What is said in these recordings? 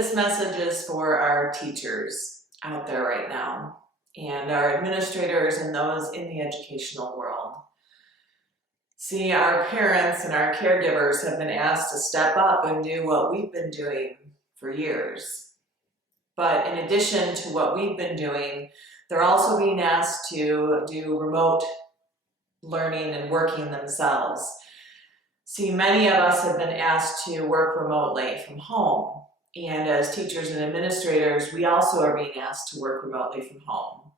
This message is for our teachers out there right now and our administrators and those in the educational world. See, our parents and our caregivers have been asked to step up and do what we've been doing for years. But in addition to what we've been doing, they're also being asked to do remote learning and working themselves. See, many of us have been asked to work remotely from home. And as teachers and administrators, we also are being asked to work remotely from home.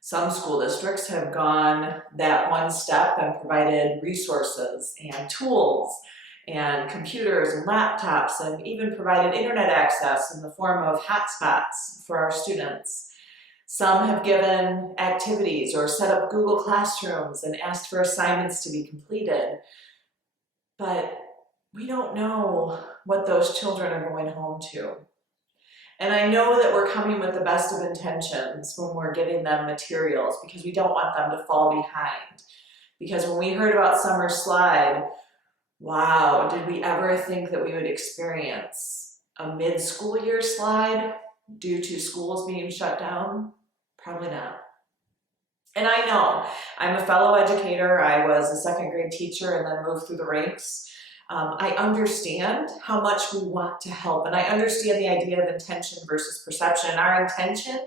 Some school districts have gone that one step and provided resources and tools and computers and laptops and even provided internet access in the form of hotspots for our students. Some have given activities or set up Google Classrooms and asked for assignments to be completed. But we don't know what those children are going home to. And I know that we're coming with the best of intentions when we're giving them materials because we don't want them to fall behind. Because when we heard about Summer Slide, wow, did we ever think that we would experience a mid-school year slide due to schools being shut down? Probably not. And I know, I'm a fellow educator. I was a second grade teacher and then moved through the ranks. I understand how much we want to help, and I understand the idea of intention versus perception. And our intention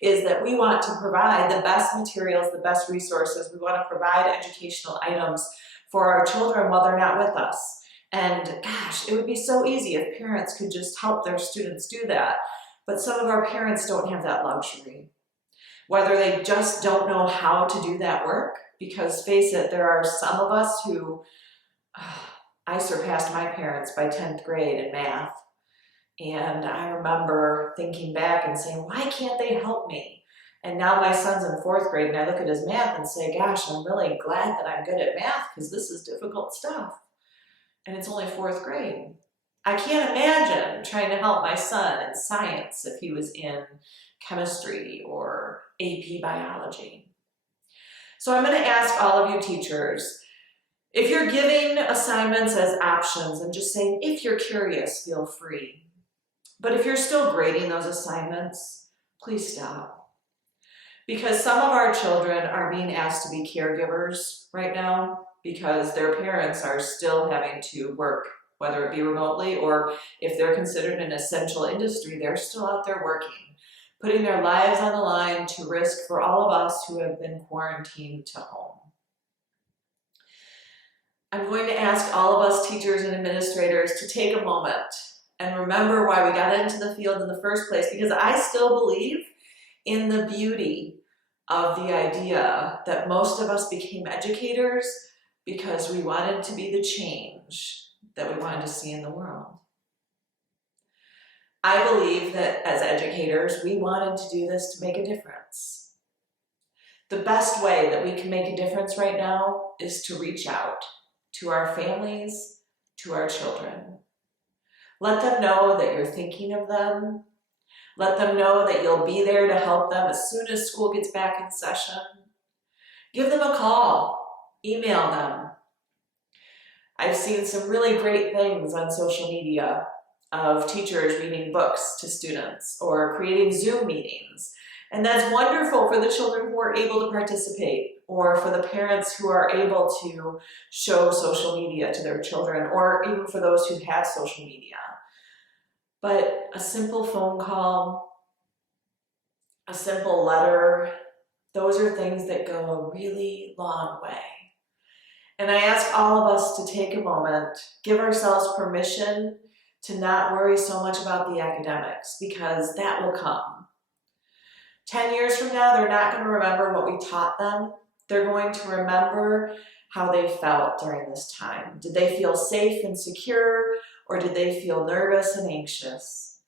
is that we want to provide the best materials, the best resources. We want to provide educational items for our children while they're not with us. And gosh, it would be so easy if parents could just help their students do that. But some of our parents don't have that luxury. Whether they just don't know how to do that work, because face it, there are some of us who, I surpassed my parents by 10th grade in math. And I remember thinking back and saying, why can't they help me? And now my son's in 4th grade and I look at his math and say, gosh, I'm really glad that I'm good at math because this is difficult stuff. And it's only 4th grade. I can't imagine trying to help my son in science if he was in chemistry or AP biology. So I'm going to ask all of you teachers, if you're giving assignments as options and just saying, if you're curious, feel free. But if you're still grading those assignments, please stop. Because some of our children are being asked to be caregivers right now because their parents are still having to work, whether it be remotely or if they're considered an essential industry, they're still out there working, putting their lives on the line to risk for all of us who have been quarantined to home. I'm going to ask all of us teachers and administrators to take a moment and remember why we got into the field in the first place, because I still believe in the beauty of the idea that most of us became educators because we wanted to be the change that we wanted to see in the world. I believe that as educators, we wanted to do this to make a difference. The best way that we can make a difference right now is to reach out to our families, to our children. Let them know that you're thinking of them. Let them know that you'll be there to help them as soon as school gets back in session. Give them a call, email them. I've seen some really great things on social media of teachers reading books to students or creating Zoom meetings. And that's wonderful for the children who are able to participate, or for the parents who are able to show social media to their children, or even for those who have social media. But a simple phone call, a simple letter, those are things that go a really long way. And I ask all of us to take a moment, give ourselves permission to not worry so much about the academics, because that will come. 10 years from now, they're not going to remember what we taught them. They're going to remember how they felt during this time. Did they feel safe and secure, or did they feel nervous and anxious?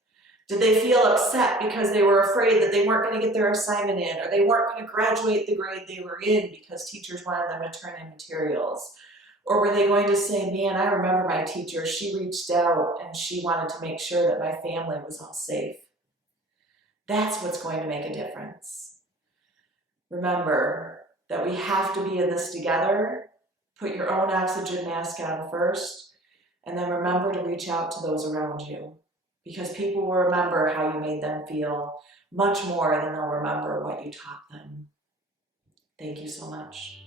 Did they feel upset because they were afraid that they weren't going to get their assignment in, or they weren't going to graduate the grade they were in because teachers wanted them to turn in materials? Or were they going to say, man, I remember my teacher, she reached out and she wanted to make sure that my family was all safe. That's what's going to make a difference. Remember that we have to be in this together. Put your own oxygen mask on first, and then remember to reach out to those around you, because people will remember how you made them feel much more than they'll remember what you taught them. Thank you so much.